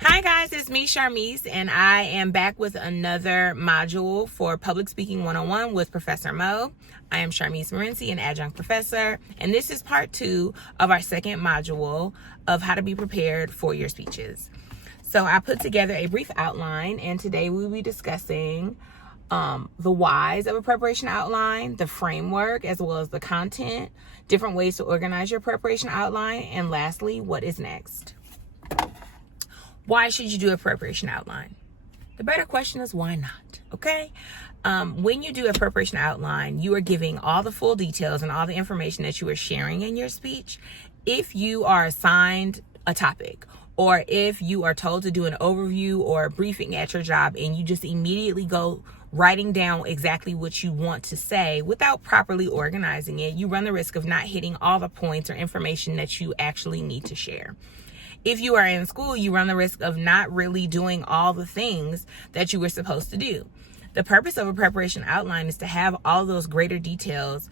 Hi guys, it's me, Charmise, and I am back with another module for Public Speaking 101 with Professor Mo. I am Charmise Morency, an adjunct professor, and this is part 2 of our second module of how to be prepared for your speeches. So I put together a brief outline, and today we'll be discussing the whys of a preparation outline, the framework, as well as the content, different ways to organize your preparation outline, and lastly, what is next. Why should you do a preparation outline? The better question is why not, okay? When you do a preparation outline, you are giving all the full details and all the information that you are sharing in your speech. If you are assigned a topic, or if you are told to do an overview or a briefing at your job and you just immediately go writing down exactly what you want to say without properly organizing it, you run the risk of not hitting all the points or information that you actually need to share. If you are in school, you run the risk of not really doing all the things that you were supposed to do. The purpose of a preparation outline is to have all those greater details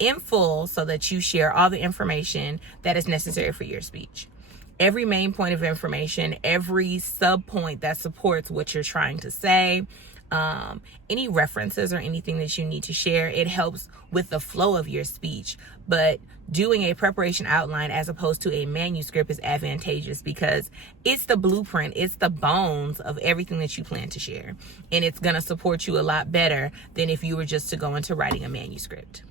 in full so that you share all the information that is necessary for your speech. Every main point of information, every sub point that supports what you're trying to say, any references or anything that you need to share, it helps with the flow of your speech. But doing a preparation outline as opposed to a manuscript is advantageous because it's the blueprint, it's the bones of everything that you plan to share. And it's going to support you a lot better than if you were just to go into writing a manuscript.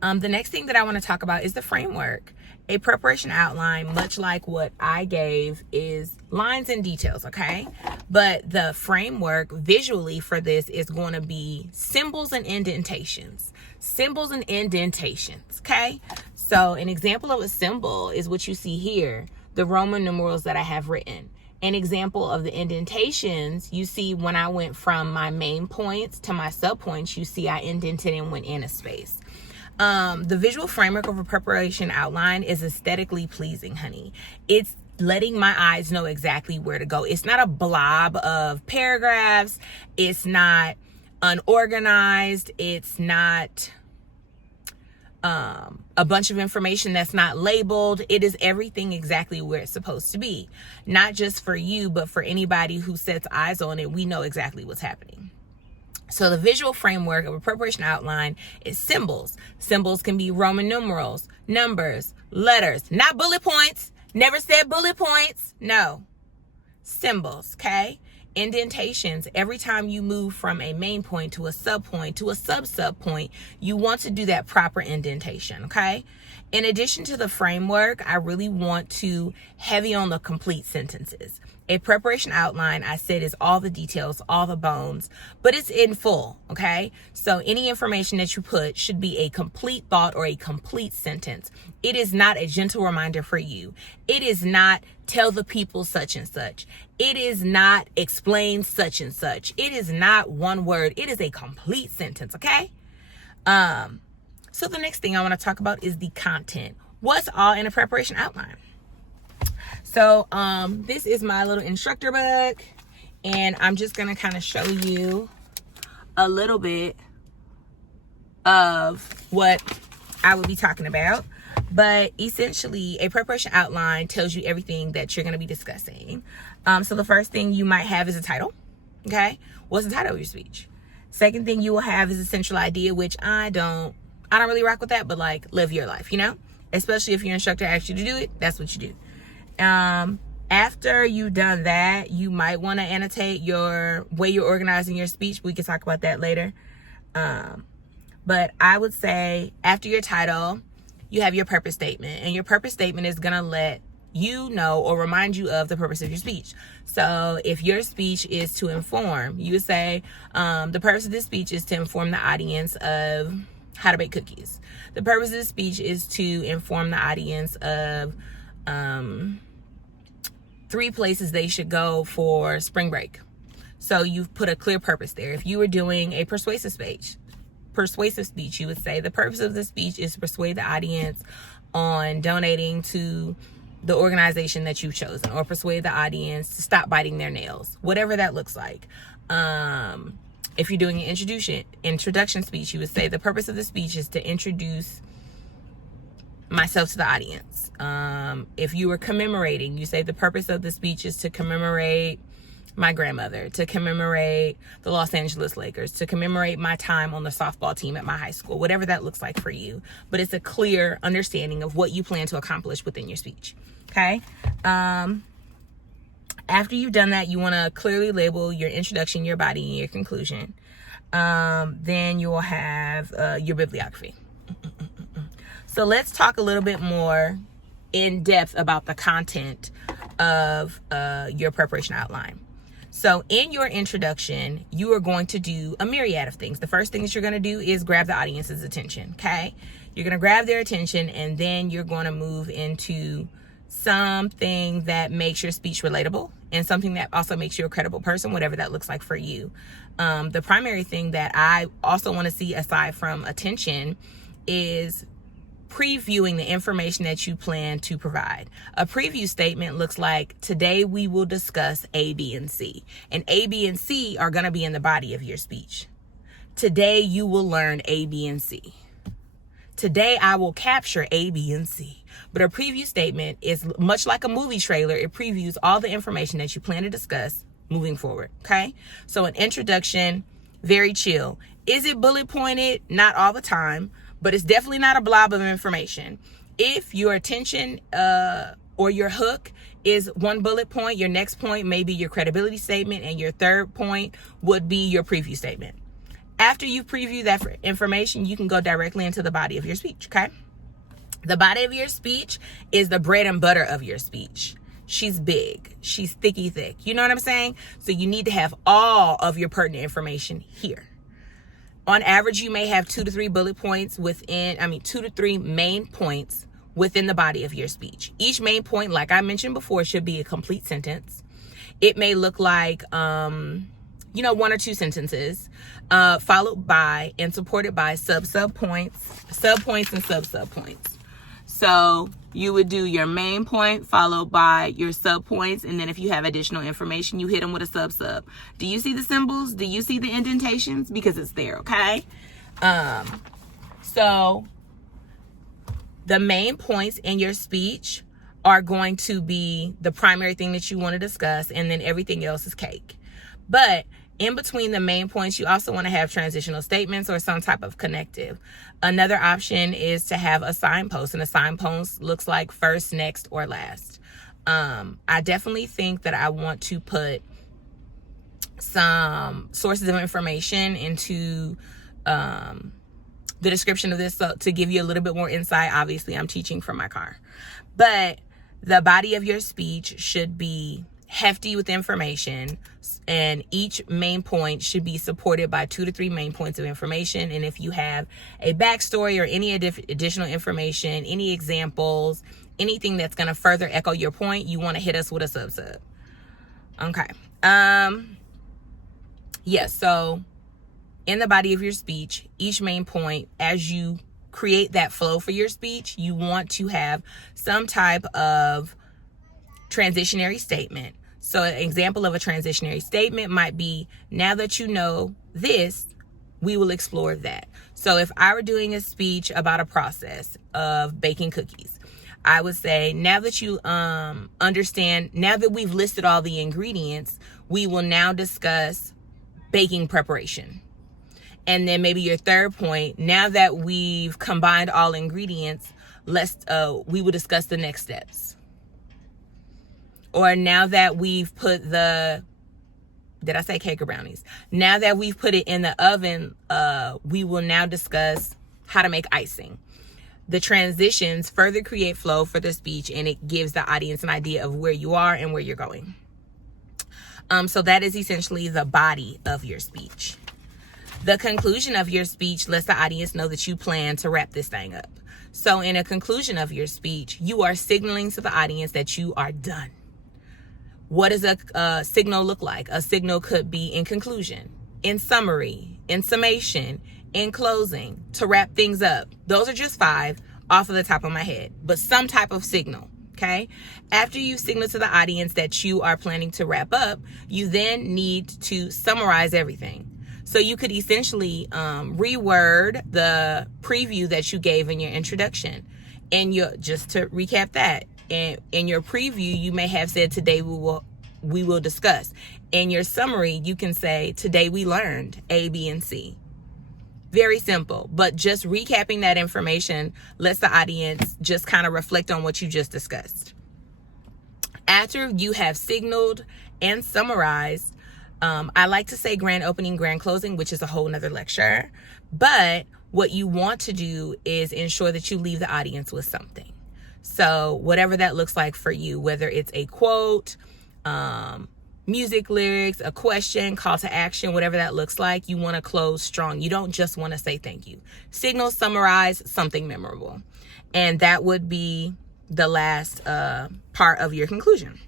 The next thing that I want to talk about is the framework. A preparation outline, much like what I gave, is lines and details, okay? But the framework visually for this is going to be symbols and indentations. Symbols and indentations, okay? So an example of a symbol is what you see here, the Roman numerals that I have written. An example of the indentations, you see when I went from my main points to my sub points, you see I indented and went in a space. The visual framework of a preparation outline is aesthetically pleasing, honey. It's letting my eyes know exactly where to go. It's not a blob of paragraphs. It's not unorganized. It's not a bunch of information that's not labeled. It is everything exactly where it's supposed to be. Not just for you, but for anybody who sets eyes on it, we know exactly what's happening. So the visual framework of a preparation outline is symbols. Symbols can be Roman numerals, numbers, letters, not bullet points. Never said bullet points. No. Symbols, okay? Indentations. Every time you move from a main point to a sub point to a sub point, you want to do that proper indentation, okay? In addition to the framework, I really want to heavy on the complete sentences. A preparation outline, I said, is all the details, all the bones, but it's in full, okay? So any information that you put should be a complete thought or a complete sentence. It is not a gentle reminder for you. It is not tell the people such and such. It is not explain such and such. It is not one word. It is a complete sentence, okay? So the next thing I want to talk about is the content. What's all in a preparation outline? So this is my little instructor book, and I'm just going to kind of show you a little bit of what I will be talking about. But essentially, a preparation outline tells you everything that you're going to be discussing. So the first thing you might have is a title, okay? What's the title of your speech? Second thing you will have is a central idea, which I don't really rock with that, but like live your life, you know? Especially if your instructor asks you to do it, that's what you do. After you've done that, you might want to annotate your way you're organizing your speech. We can talk about that later. But I would say after your title, you have your purpose statement, and your purpose statement is going to let you know or remind you of the purpose of your speech. So if your speech is to inform, you would say, the purpose of this speech is to inform the audience of how to bake cookies. The purpose of the speech is to inform the audience of 3 places they should go for spring break. So you've put a clear purpose there. If you were doing a persuasive speech, you would say the purpose of the speech is to persuade the audience on donating to the organization that you've chosen, or persuade the audience to stop biting their nails, whatever that looks like. If you're doing an introduction speech, you would say the purpose of the speech is to introduce myself to the audience. If you were commemorating, you say the purpose of the speech is to commemorate my grandmother, to commemorate the Los Angeles Lakers, to commemorate my time on the softball team at my high school, whatever that looks like for you. But it's a clear understanding of what you plan to accomplish within your speech. Okay? After you've done that, you want to clearly label your introduction, your body, and your conclusion. Then you will have your bibliography. So let's talk a little bit more in depth about the content of your preparation outline. So in your introduction, you are going to do a myriad of things. The first thing that you're going to do is grab the audience's attention, okay? You're going to grab their attention, and then you're going to move into something that makes your speech relatable and something that also makes you a credible person, whatever that looks like for you. The primary thing that I also want to see aside from attention is previewing the information that you plan to provide. A preview statement looks like, today we will discuss A, B, and C. And A, B, and C are going to be in the body of your speech. Today you will learn A, B, and C. Today I will capture A, B, and C. But a preview statement is much like a movie trailer. It previews all the information that you plan to discuss moving forward, okay? So an introduction, very chill. Is it bullet pointed? Not all the time, but it's definitely not a blob of information. If your attention or your hook is one bullet point, your next point may be your credibility statement, and your third point would be your preview statement. After you preview that information, you can go directly into the body of your speech, okay? The body of your speech is the bread and butter of your speech. She's big. She's thicky thick. You know what I'm saying? So you need to have all of your pertinent information here. On average, you may have 2 to 3 bullet points 2 to 3 main points within the body of your speech. Each main point, like I mentioned before, should be a complete sentence. It may look like, 1 or 2 sentences, followed by and supported by sub points, and sub points. So you would do your main point followed by your sub points, and then if you have additional information, you hit them with a sub. Do you see the symbols? Do you see the indentations? Because it's there, okay? So the main points in your speech are going to be the primary thing that you want to discuss, and then everything else is cake. But in between the main points, you also want to have transitional statements or some type of connective. Another option is to have a signpost, and a signpost looks like first, next, or last. I definitely think that I want to put some sources of information into the description of this, so to give you a little bit more insight. Obviously, I'm teaching from my car. But the body of your speech should be hefty with information, and each main point should be supported by 2 to 3 main points of information. And if you have a backstory or any additional information, any examples, anything that's going to further echo your point, you want to hit us with a sub. Okay. So in the body of your speech, each main point, as you create that flow for your speech, you want to have some type of transitionary statement. So an example of a transitionary statement might be, now that you know this, we will explore that. So if I were doing a speech about a process of baking cookies, I would say, now that you understand, now that we've listed all the ingredients, we will now discuss baking preparation. And then maybe your third point, now that we've combined all ingredients, we will discuss the next steps. Or now that we've put did I say cake or brownies? Now that we've put it in the oven, we will now discuss how to make icing. The transitions further create flow for the speech, and it gives the audience an idea of where you are and where you're going. So that is essentially the body of your speech. The conclusion of your speech lets the audience know that you plan to wrap this thing up. So in a conclusion of your speech, you are signaling to the audience that you are done. What does a signal look like? A signal could be in conclusion, in summary, in summation, in closing, to wrap things up. Those are just 5 off of the top of my head, but some type of signal, okay? After you signal to the audience that you are planning to wrap up, you then need to summarize everything. So you could essentially reword the preview that you gave in your introduction. And just to recap that, in your preview, you may have said, today we will discuss. In your summary, you can say, today we learned A, B, and C. Very simple, but just recapping that information lets the audience just kind of reflect on what you just discussed. After you have signaled and summarized, I like to say grand opening, grand closing, which is a whole nother lecture. But what you want to do is ensure that you leave the audience with something. So whatever that looks like for you, whether it's a quote, music lyrics, a question, call to action, whatever that looks like, you want to close strong. You don't just want to say thank you. Signal, summarize, something memorable. And that would be the last part of your conclusion.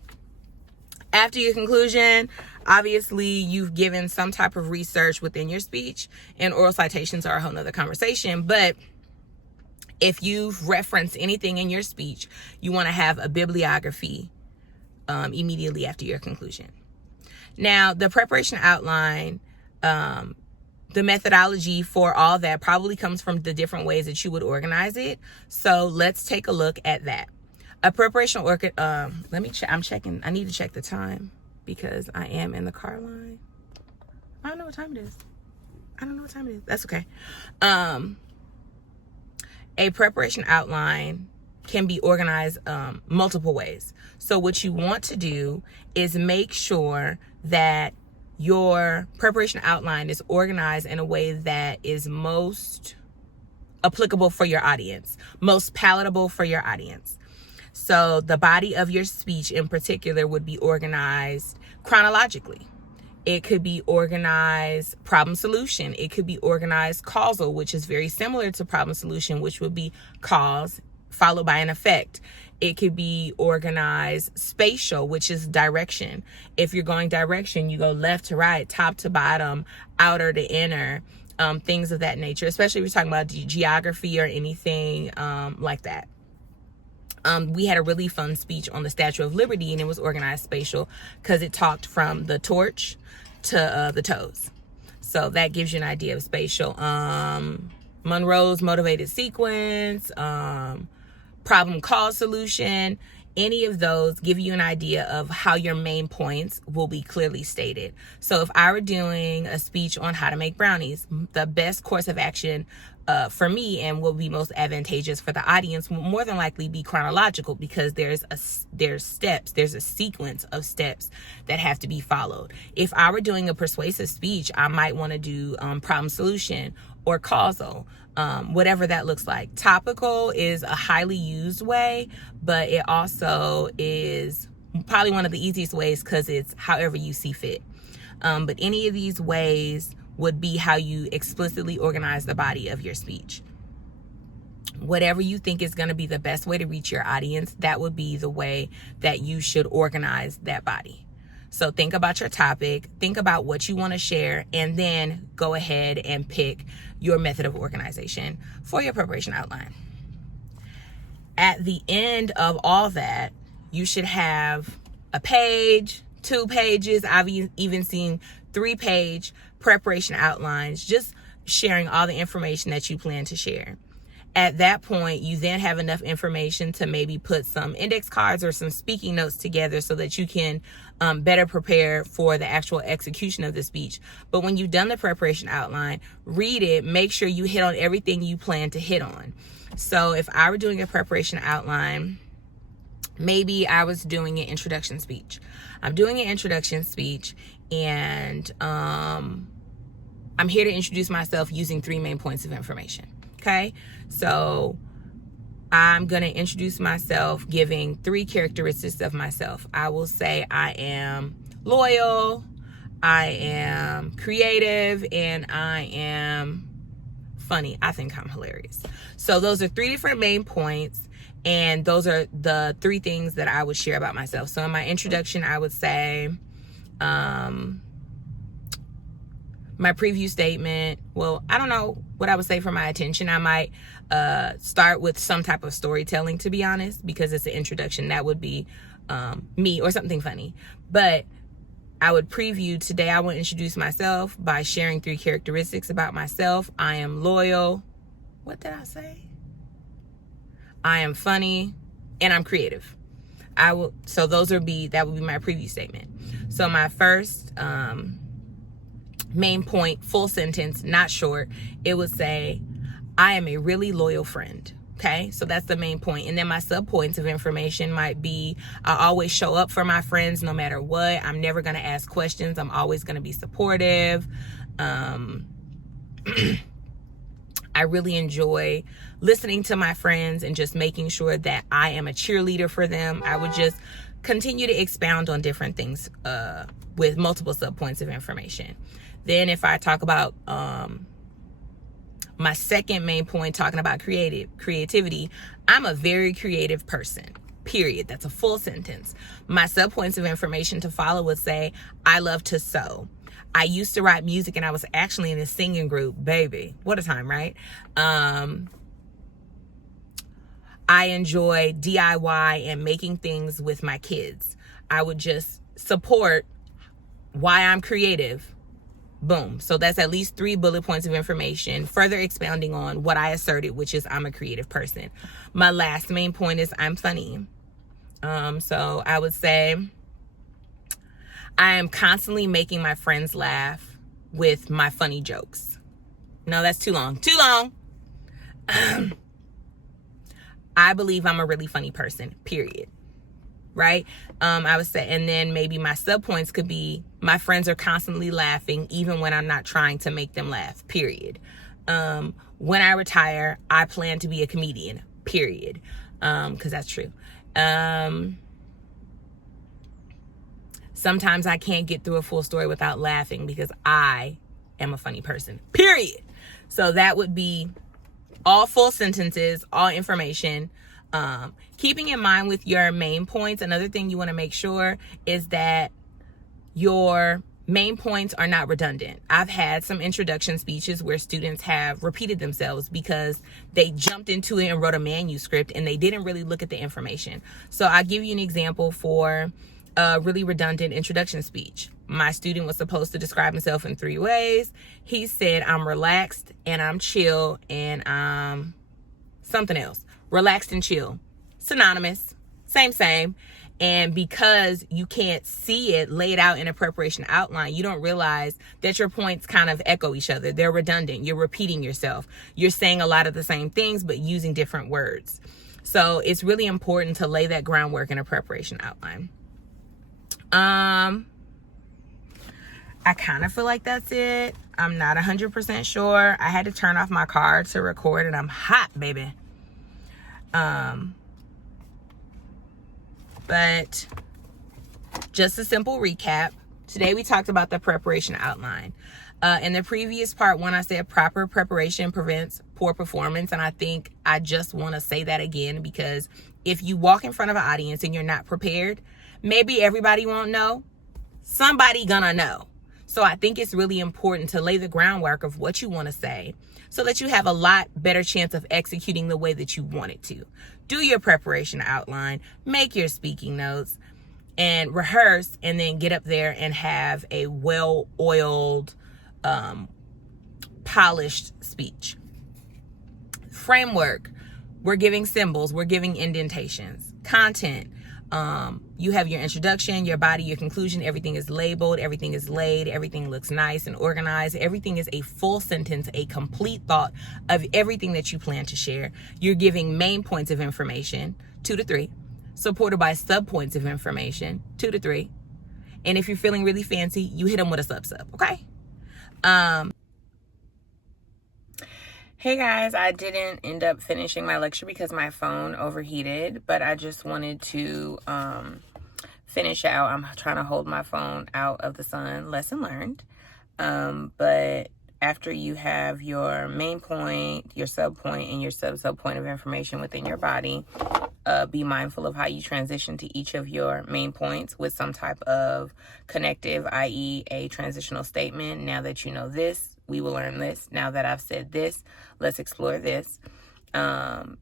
After your conclusion, obviously you've given some type of research within your speech, and oral citations are a whole nother conversation. But if you've referenced anything in your speech, you want to have a bibliography immediately after your conclusion. Now, the preparation outline, the methodology for all that probably comes from the different ways that you would organize it. So let's take a look at that. A preparation let me check. I need to check the time because I am in the car line. I don't know what time it is. That's okay. A preparation outline can be organized multiple ways. So what you want to do is make sure that your preparation outline is organized in a way that is most applicable for your audience, most palatable for your audience. So the body of your speech in particular would be organized chronologically. It could be organized problem solution. It could be organized causal, which is very similar to problem solution, which would be cause followed by an effect. It could be organized spatial, which is direction. If you're going direction, you go left to right, top to bottom, outer to inner, things of that nature, especially if you're talking about geography or anything like that. We had a really fun speech on the Statue of Liberty, and it was organized spatial because it talked from the torch to the toes. So that gives you an idea of spatial. Monroe's motivated sequence, problem cause solution, any of those give you an idea of how your main points will be clearly stated. So if I were doing a speech on how to make brownies, the best course of action for me and will be most advantageous for the audience will more than likely be chronological, because there's a sequence of steps that have to be followed. If I were doing a persuasive speech, I might want to do problem solution or causal, whatever that looks like. Topical is a highly used way, but it also is probably one of the easiest ways because it's however you see fit. But any of these ways would be how you explicitly organize the body of your speech. Whatever you think is going to be the best way to reach your audience, that would be the way that you should organize that body. So think about your topic, think about what you want to share, and then go ahead and pick your method of organization for your preparation outline. At the end of all that, you should have a page, 2 pages. I've even seen 3-page preparation outlines, just sharing all the information that you plan to share. At that point, you then have enough information to maybe put some index cards or some speaking notes together so that you can better prepare for the actual execution of the speech. But when you've done the preparation outline, read it, make sure you hit on everything you plan to hit on. So if I were doing a preparation outline, maybe I was doing an introduction speech. I'm doing an introduction speech, and I'm here to introduce myself using 3 main points of information. Okay, so I'm going to introduce myself giving 3 characteristics of myself. I will say I am loyal, I am creative, and I am funny. I think I'm hilarious. So those are 3 different main points, and those are the 3 things that I would share about myself. So in my introduction, I would say, my preview statement, well, I don't know what I would say for my attention. I might start with some type of storytelling, to be honest, because it's an introduction. That would be me, or something funny. But I would preview, today I will introduce myself by sharing 3 characteristics about myself. I am loyal. What did I say? I am funny, and I'm creative. So that would be my preview statement. So my first main point, full sentence, not short, it would say, I am a really loyal friend. Okay, so that's the main point. And then my sub points of information might be, I always show up for my friends no matter what. I'm never going to ask questions. I'm always going to be supportive. I really enjoy listening to my friends and just making sure that I am a cheerleader for them. I would just continue to expound on different things with multiple sub points of information. Then if I talk about my second main point, talking about creativity, I'm a very creative person, period. That's a full sentence. My sub points of information to follow would say, I love to sew. I used to write music and I was actually in a singing group. Baby, what a time, right? I enjoy DIY and making things with my kids. I would just support why I'm creative. Boom. So that's at least 3 bullet points of information, further expounding on what I asserted, which is I'm a creative person. My last main point is I'm funny. So I would say I am constantly making my friends laugh with my funny jokes. No, that's too long. Too long. I believe I'm a really funny person, period. Right? I would say, and then maybe my sub points could be, my friends are constantly laughing even when I'm not trying to make them laugh, period. When I retire, I plan to be a comedian, period. Because that's true. Sometimes I can't get through a full story without laughing because I am a funny person, period. So that would be all full sentences, all information. Keeping in mind with your main points, another thing you want to make sure is that your main points are not redundant. I've had some introduction speeches where students have repeated themselves because they jumped into it and wrote a manuscript and they didn't really look at the information. So I'll give you an example for a really redundant introduction speech. My student was supposed to describe himself in 3 ways. He said, I'm relaxed and I'm chill and I'm something else. Relaxed and chill. Synonymous. Same. And because you can't see it laid out in a preparation outline, you don't realize that your points kind of echo each other. They're redundant. You're repeating yourself. You're saying a lot of the same things, but using different words. So it's really important to lay that groundwork in a preparation outline. I kind of feel like that's it. I'm not 100% sure. I had to turn off my car to record and I'm hot, baby. But just a simple recap. Today we talked about the preparation outline. In the previous part, when I said proper preparation prevents poor performance, and I think I just want to say that again, because if you walk in front of an audience and you're not prepared, maybe everybody won't know. Somebody gonna know. So I think it's really important to lay the groundwork of what you want to say so that you have a lot better chance of executing the way that you want it to. Do your preparation outline, make your speaking notes, and rehearse, and then get up there and have a well-oiled, polished speech. Framework. We're giving symbols. We're giving indentations. Content. You have your introduction, your body, your conclusion. Everything is labeled. Everything is laid. Everything looks nice and organized. Everything is a full sentence, a complete thought of everything that you plan to share. You're giving main points of information, 2 to 3, supported by sub points of information, 2 to 3. And if you're feeling really fancy, you hit them with a sub, okay? Hey guys, I didn't end up finishing my lecture because my phone overheated, but I just wanted to finish out. I'm trying to hold my phone out of the sun. Lesson learned. But after you have your main point, your sub point, and your sub point of information within your body, be mindful of how you transition to each of your main points with some type of connective, i.e. a transitional statement. Now that you know this, we will learn this. Now that I've said this, let's explore this.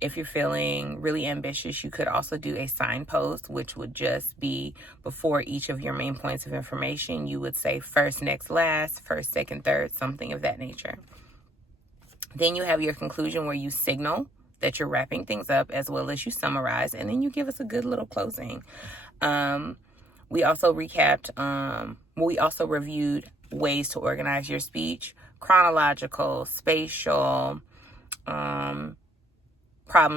If you're feeling really ambitious, you could also do a signpost, which would just be before each of your main points of information. You would say first, next, last, first, second, third, something of that nature. Then you have your conclusion where you signal that you're wrapping things up, as well as you summarize, and then you give us a good little closing. We also reviewed ways to organize your speech: chronological, spatial, problem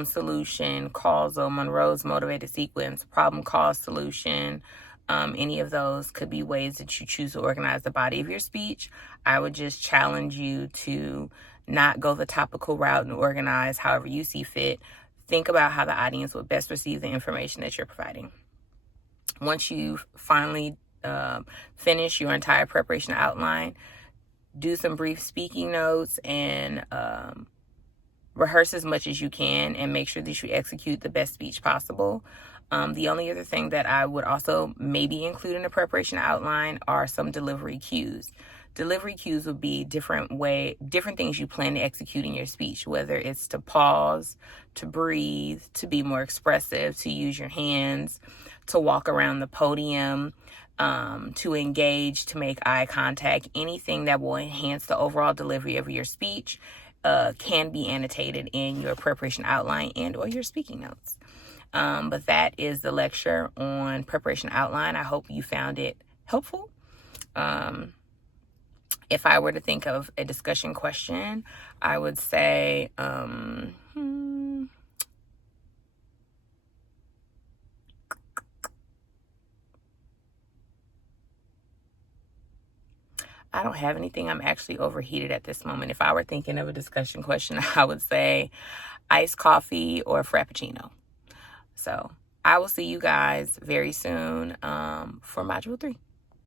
solution, causal, Monroe's motivated sequence, problem, cause, solution. Any of those could be ways that you choose to organize the body of your speech. I would just challenge you to not go the topical route and organize however you see fit. Think about how the audience would best receive the information that you're providing. Once you finally finish your entire preparation outline, do some brief speaking notes and rehearse as much as you can, and make sure that you execute the best speech possible. The only other thing that I would also maybe include in the preparation outline are some delivery cues. Delivery cues would be different things you plan to execute in your speech, whether it's to pause, to breathe, to be more expressive, to use your hands, to walk around the podium, to engage, to make eye contact. Anything that will enhance the overall delivery of your speech can be annotated in your preparation outline and or your speaking notes. But that is the lecture on preparation outline. I hope you found it helpful. If I were to think of a discussion question, I would say, I don't have anything. I'm actually overheated at this moment. If I were thinking of a discussion question, I would say iced coffee or Frappuccino. So I will see you guys very soon for Module 3.